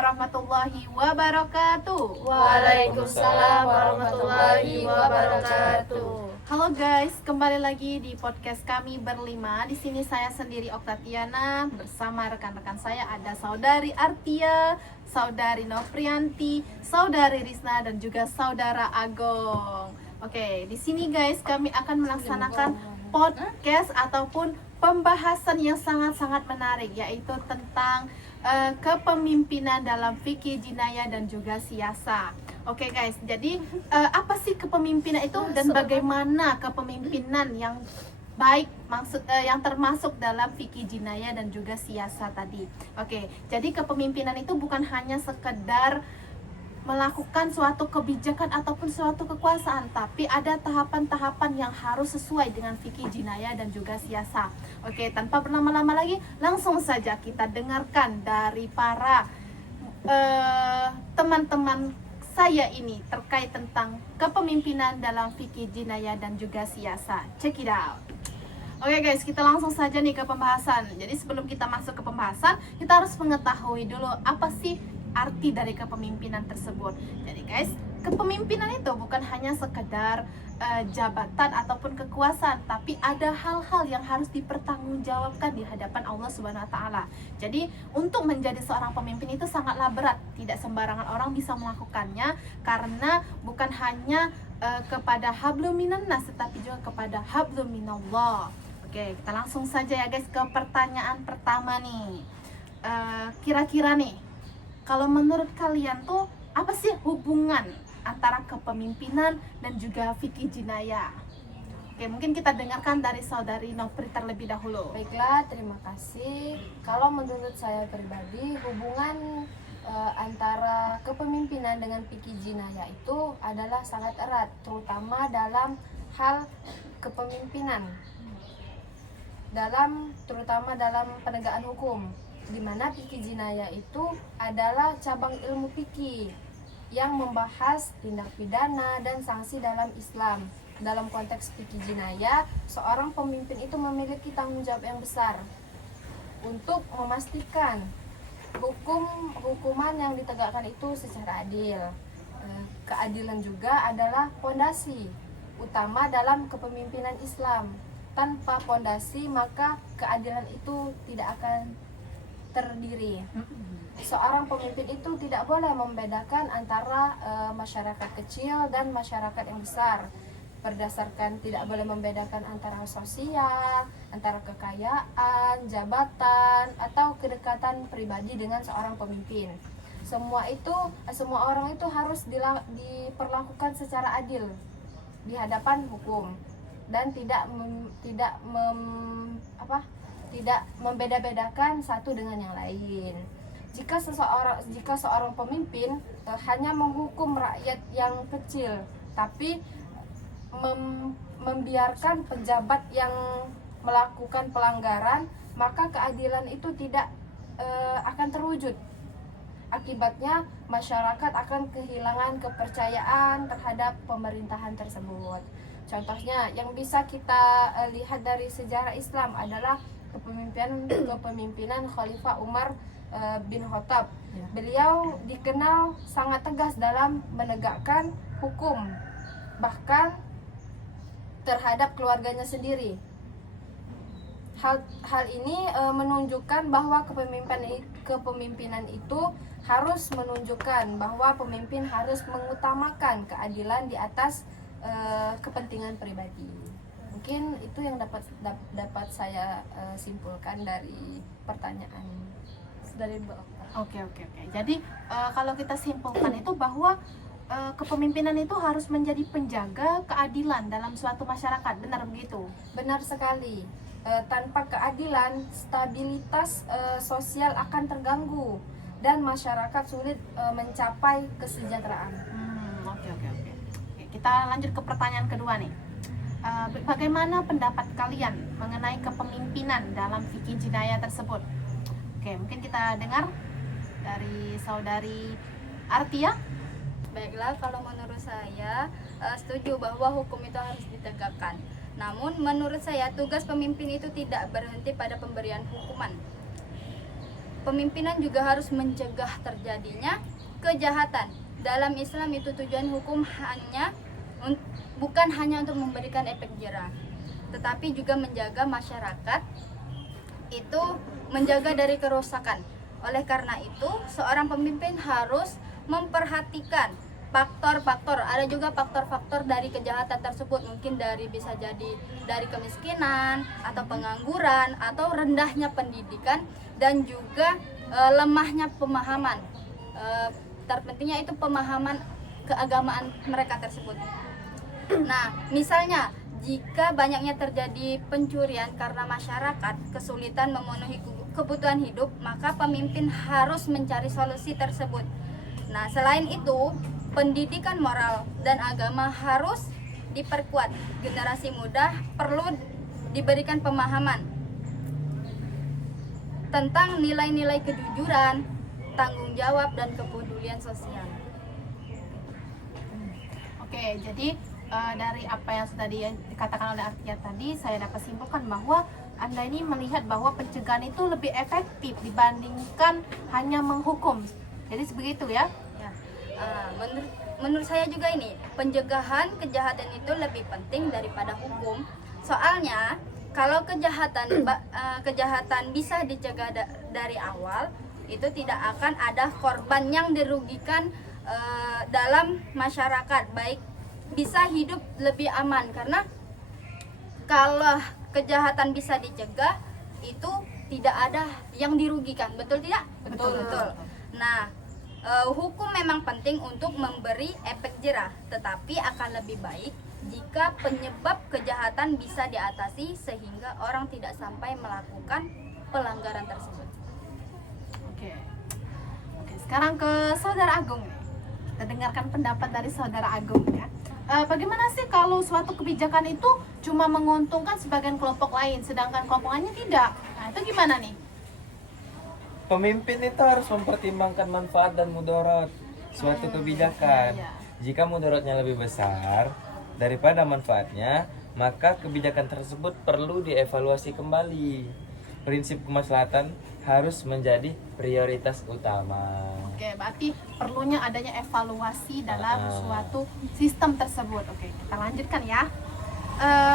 warahmatullahi wabarakatuh. Waalaikumsalam warahmatullahi wabarakatuh. Halo guys, kembali lagi di podcast kami berlima. Di sini saya sendiri Oktatiana bersama rekan-rekan saya ada saudari Artia, saudari Noprianti, saudari Risna dan juga saudara Agong. Oke, di sini guys kami akan melaksanakan podcast ataupun pembahasan yang sangat-sangat menarik, yaitu tentang kepemimpinan dalam fikih jinayah dan juga siasa. Oke guys, jadi apa sih kepemimpinan itu dan bagaimana kepemimpinan yang baik yang termasuk dalam fikih jinayah dan juga siasa tadi. Oke, jadi kepemimpinan itu bukan hanya sekedar melakukan suatu kebijakan ataupun suatu kekuasaan, tapi ada tahapan-tahapan yang harus sesuai dengan fikih jinayah dan juga siasa. Oke, tanpa berlama-lama lagi, langsung saja kita dengarkan dari para teman-teman saya ini terkait tentang kepemimpinan dalam fikih jinayah dan juga siasa. Check it out. Oke guys, kita langsung saja nih ke pembahasan. Jadi sebelum kita masuk ke pembahasan, kita harus mengetahui dulu apa sih arti dari kepemimpinan tersebut. Jadi guys, kepemimpinan itu bukan hanya sekedar jabatan ataupun kekuasaan, tapi ada hal-hal yang harus dipertanggungjawabkan di hadapan Allah Subhanahu wa taala. Jadi, untuk menjadi seorang pemimpin itu sangatlah berat. Tidak sembarangan orang bisa melakukannya karena bukan hanya kepada hablum minan nas, tetapi juga kepada hablum minallah. Oke, kita langsung saja ya guys ke pertanyaan pertama nih. Kira-kira nih, kalau menurut kalian tuh apa sih hubungan antara kepemimpinan dan juga fikih jinayah? Oke, mungkin kita dengarkan dari saudari Nopri terlebih dahulu. Baiklah, terima kasih. Kalau menurut saya pribadi, hubungan antara kepemimpinan dengan fikih jinayah itu adalah sangat erat, terutama dalam hal kepemimpinan, terutama dalam penegakan hukum, di mana fikih jinayah itu adalah cabang ilmu fikih yang membahas tindak pidana dan sanksi dalam Islam. Dalam konteks fikih jinayah, seorang pemimpin itu memiliki tanggung jawab yang besar untuk memastikan hukuman yang ditegakkan itu secara adil. Keadilan juga adalah fondasi utama dalam kepemimpinan Islam. Tanpa fondasi, maka keadilan itu tidak akan terdiri. Seorang pemimpin itu tidak boleh membedakan antara masyarakat kecil dan masyarakat yang besar, berdasarkan tidak boleh membedakan antara sosial, antara kekayaan, jabatan, atau kedekatan pribadi dengan seorang pemimpin. Semua orang itu harus diperlakukan secara adil di hadapan hukum dan tidak membeda-bedakan satu dengan yang lain. Jika seorang pemimpin hanya menghukum rakyat yang kecil, tapi membiarkan pejabat yang melakukan pelanggaran, maka keadilan itu tidak akan terwujud. Akibatnya masyarakat akan kehilangan kepercayaan terhadap pemerintahan tersebut. Contohnya yang bisa kita lihat dari sejarah Islam adalah kepemimpinan Khalifah Umar bin Khattab. Beliau dikenal sangat tegas dalam menegakkan hukum, bahkan terhadap keluarganya sendiri. Hal ini menunjukkan bahwa kepemimpinan itu harus menunjukkan bahwa pemimpin harus mengutamakan keadilan di atas kepentingan pribadi. Mungkin itu yang dapat saya simpulkan dari pertanyaan dari Mbak Okta. Oke. Jadi kalau kita simpulkan itu bahwa kepemimpinan itu harus menjadi penjaga keadilan dalam suatu masyarakat, benar begitu? Benar sekali. Tanpa keadilan, stabilitas sosial akan terganggu dan masyarakat sulit mencapai kesejahteraan. Oke. Kita lanjut ke pertanyaan kedua nih. Bagaimana pendapat kalian mengenai kepemimpinan dalam fikih jinayah tersebut? Oke, mungkin kita dengar dari saudari Artia. Baiklah, kalau menurut saya setuju bahwa hukum itu harus ditegakkan. Namun menurut saya tugas pemimpin itu tidak berhenti pada pemberian hukuman. kepemimpinan juga harus mencegah terjadinya kejahatan. Dalam Islam itu tujuan hukum bukan hanya untuk memberikan efek jerah, tetapi juga menjaga masyarakat itu menjaga dari kerusakan. Oleh karena itu, seorang pemimpin harus memperhatikan faktor-faktor, ada juga faktor-faktor dari kejahatan tersebut, mungkin bisa jadi dari kemiskinan atau pengangguran atau rendahnya pendidikan dan juga lemahnya pemahaman. Terpentingnya itu pemahaman keagamaan mereka tersebut. Nah, misalnya jika banyaknya terjadi pencurian karena masyarakat kesulitan memenuhi kebutuhan hidup, maka pemimpin harus mencari solusi tersebut. Nah, selain itu, pendidikan moral dan agama harus diperkuat. Generasi muda perlu diberikan pemahaman tentang nilai-nilai kejujuran, tanggung jawab, dan kepedulian sosial. Oke, jadi dari apa yang sudah dikatakan oleh Atia tadi, saya dapat simpulkan bahwa Anda ini melihat bahwa pencegahan itu lebih efektif dibandingkan hanya menghukum. Jadi sebegitu ya? Ya, menurut saya juga ini pencegahan kejahatan itu lebih penting daripada hukum. Soalnya kalau kejahatan bisa dicegah dari awal, itu tidak akan ada korban yang dirugikan dalam masyarakat, baik bisa hidup lebih aman. Karena kalau kejahatan bisa dicegah, itu tidak ada yang dirugikan, betul tidak? Betul. Nah, hukum memang penting untuk memberi efek jerah, tetapi akan lebih baik jika penyebab kejahatan bisa diatasi sehingga orang tidak sampai melakukan pelanggaran tersebut. Oke, sekarang ke Saudara Agung. Kita dengarkan pendapat dari Saudara Agung ya. Bagaimana sih kalau suatu kebijakan itu cuma menguntungkan sebagian kelompok lain, sedangkan kelompok lainnya tidak? Nah, itu gimana nih? Pemimpin itu harus mempertimbangkan manfaat dan mudarat suatu kebijakan. iya. Jika mudaratnya lebih besar daripada manfaatnya, maka kebijakan tersebut perlu dievaluasi kembali. Prinsip kemaslahatan harus menjadi prioritas utama. Oke, berarti perlunya adanya evaluasi dalam suatu sistem tersebut. Oke, kita lanjutkan ya.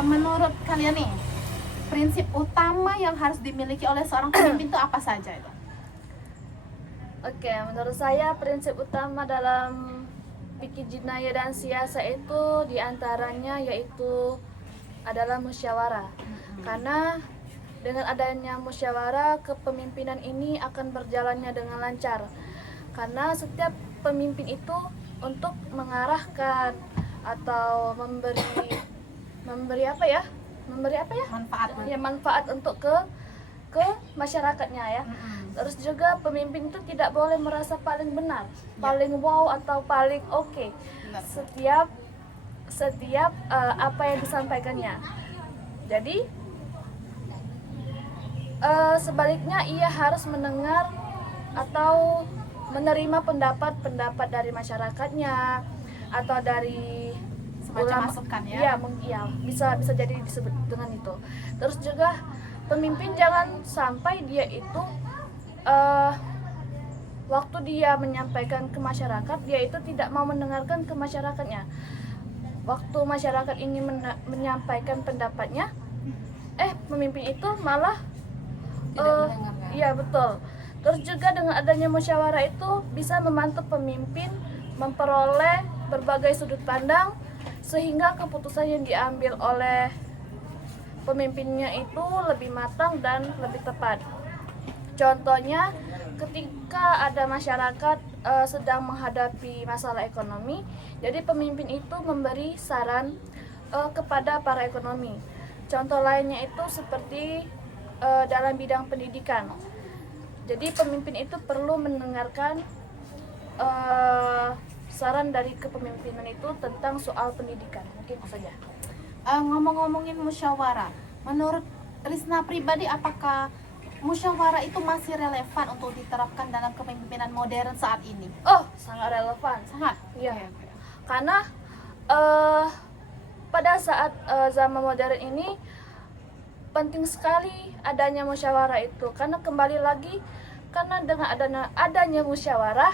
Menurut kalian nih, prinsip utama yang harus dimiliki oleh seorang pemimpin itu apa saja itu? Oke, menurut saya prinsip utama dalam fikih jinayah dan siasa itu diantaranya yaitu adalah musyawarah. Karena dengan adanya musyawarah, kepemimpinan ini akan berjalannya dengan lancar. Karena setiap pemimpin itu untuk mengarahkan atau memberi apa ya? Manfaat. Ya, manfaat untuk ke masyarakatnya ya. Terus juga pemimpin itu tidak boleh merasa paling benar, paling wow atau paling oke. Setiap apa yang disampaikannya. Jadi sebaliknya ia harus mendengar atau menerima pendapat dari masyarakatnya atau dari Semacam masukan ya? Iya, bisa jadi disebut dengan itu. Terus juga pemimpin jangan sampai dia itu waktu dia menyampaikan ke masyarakat, dia itu tidak mau mendengarkan ke masyarakatnya. Waktu masyarakat ini menyampaikan pendapatnya, pemimpin itu malah Tidak mendengarkan. iya betul. Terus juga dengan adanya musyawarah itu bisa membantu pemimpin memperoleh berbagai sudut pandang sehingga keputusan yang diambil oleh pemimpinnya itu lebih matang dan lebih tepat. Contohnya ketika ada masyarakat sedang menghadapi masalah ekonomi, jadi pemimpin itu memberi saran kepada para ekonomi. Contoh lainnya itu seperti dalam bidang pendidikan. Jadi pemimpin itu perlu mendengarkan saran dari kepemimpinan itu tentang soal pendidikan. Mungkin itu saja. Ngomong-ngomongin musyawarah, menurut Risna pribadi apakah musyawarah itu masih relevan untuk diterapkan dalam kepemimpinan modern saat ini? Oh, sangat relevan. Sangat. Iya. Oke. Karena pada saat zaman modern ini penting sekali adanya musyawarah itu, karena kembali lagi karena dengan adanya musyawarah,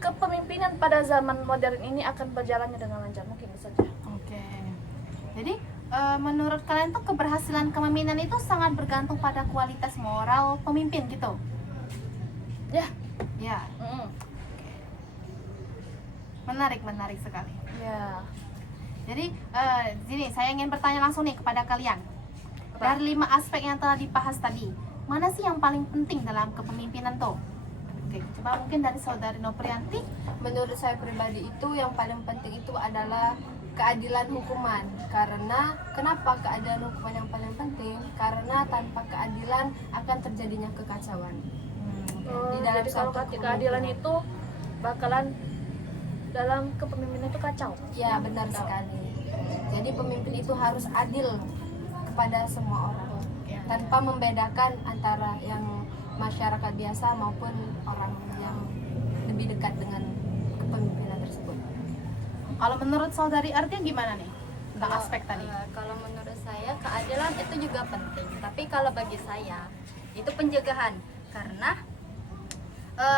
kepemimpinan pada zaman modern ini akan berjalannya dengan lancar. Mungkin itu saja. Oke. Jadi menurut kalian tuh keberhasilan kepemimpinan itu sangat bergantung pada kualitas moral pemimpin gitu? Ya. Ya. Menarik sekali. Ya. Jadi sini saya ingin bertanya langsung nih kepada kalian. Dari 5 aspek yang telah dibahas tadi, mana sih yang paling penting dalam kepemimpinan tuh? Oke, coba mungkin dari saudari Noprianti. Menurut saya pribadi itu yang paling penting itu adalah keadilan hukuman. Karena kenapa keadilan hukuman yang paling penting? Karena tanpa keadilan akan terjadinya kekacauan. Di dalam Jadi kalau suatu keadilan kepemimpinan. itu bakalan dalam kepemimpinan itu kacau. Ya, benar sekali. Jadi pemimpin itu harus adil kepada semua orang, tanpa membedakan antara yang masyarakat biasa maupun orang yang lebih dekat dengan kepemimpinan tersebut. Kalau menurut saudari Artia gimana nih tentang Kalau, aspek tadi? Kalau menurut saya keadilan itu juga penting, tapi kalau bagi saya itu pencegahan, karena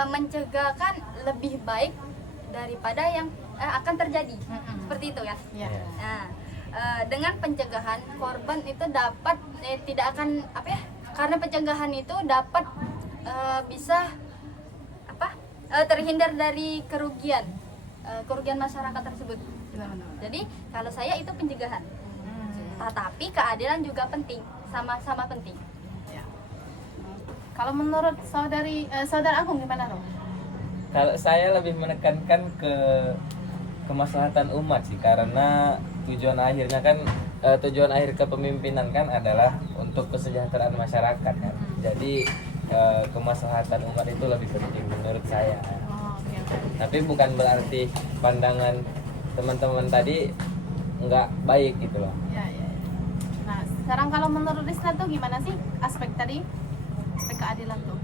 mencegah kan lebih baik daripada yang akan terjadi. Seperti itu kan. Ya. Nah, dengan pencegahan korban itu dapat tidak akan karena pencegahan itu dapat bisa terhindar dari kerugian masyarakat tersebut. Jadi kalau saya itu pencegahan. Tetapi keadilan juga penting, sama-sama penting. Ya. Kalau menurut saudara Agung gimana loh? Kalau saya lebih menekankan ke kemaslahatan umat sih, karena tujuan akhirnya kan tujuan akhir kepemimpinan kan adalah untuk kesejahteraan masyarakat kan. Jadi kemaslahatan umat itu lebih penting menurut saya. Oke. Tapi bukan berarti pandangan teman-teman tadi nggak baik gitu loh. Ya. Nah, sekarang kalau menurut Rizna tuh gimana sih aspek tadi? Aspek keadilan tuh.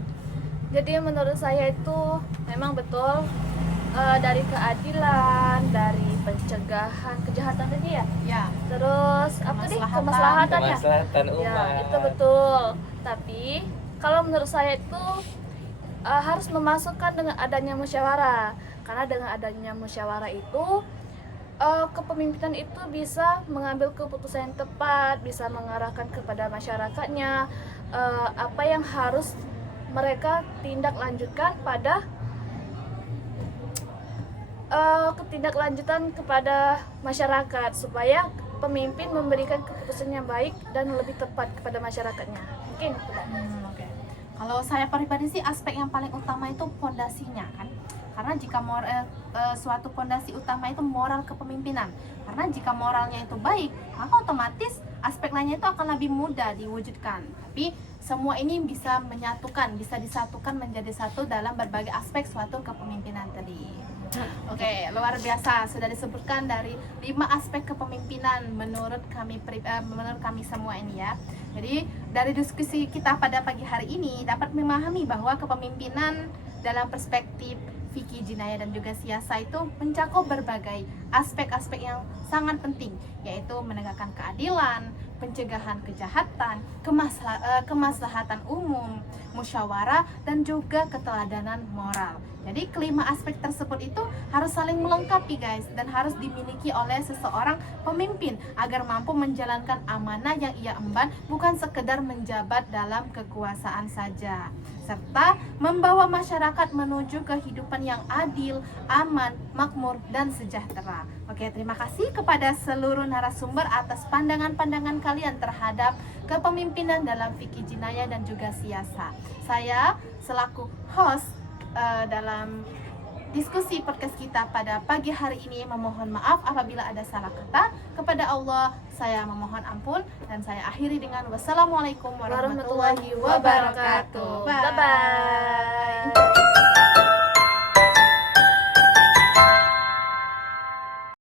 Jadi menurut saya itu memang betul, dari keadilan, dari pencegahan kejahatan tadi ya. Ya. Terus apa tadi? Kemaslahatan. Kemaslahatannya. Kemaslahatan umat. Ya, itu betul. Tapi kalau menurut saya itu harus memasukkan dengan adanya musyawarah. Karena dengan adanya musyawarah itu kepemimpinan itu bisa mengambil keputusan yang tepat, bisa mengarahkan kepada masyarakatnya apa yang harus mereka tindak lanjutkan pada ketindaklanjutan kepada masyarakat, supaya pemimpin memberikan keputusan yang baik dan lebih tepat kepada masyarakatnya. Mungkin itu, Pak. Oke. Kalau saya pribadi sih aspek yang paling utama itu pondasinya kan. Karena jika suatu pondasi utama itu moral kepemimpinan. Karena jika moralnya itu baik, maka otomatis aspek lainnya itu akan lebih mudah diwujudkan. Tapi semua ini bisa disatukan menjadi satu dalam berbagai aspek suatu kepemimpinan tadi. Oke, luar biasa, sudah disebutkan dari 5 aspek kepemimpinan menurut kami semua ini ya. Jadi dari diskusi kita pada pagi hari ini dapat memahami bahwa kepemimpinan dalam perspektif fikih jinayah dan juga siasa itu mencakup berbagai aspek-aspek yang sangat penting, yaitu menegakkan keadilan, pencegahan kejahatan, kemaslahatan umum, musyawarah, dan juga keteladanan moral. Jadi kelima aspek tersebut itu harus saling melengkapi guys, dan harus dimiliki oleh seseorang pemimpin agar mampu menjalankan amanah yang ia emban, bukan sekedar menjabat dalam kekuasaan saja, serta membawa masyarakat menuju kehidupan yang adil, aman, makmur, dan sejahtera. Oke, terima kasih kepada seluruh narasumber atas pandangan-pandangan kalian terhadap kepemimpinan dalam fikih jinayah dan juga siasa. Saya selaku host dalam diskusi podcast kita pada pagi hari ini memohon maaf apabila ada salah kata. Kepada Allah saya memohon ampun, dan saya akhiri dengan wassalamualaikum warahmatullahi wabarakatuh. Bye bye.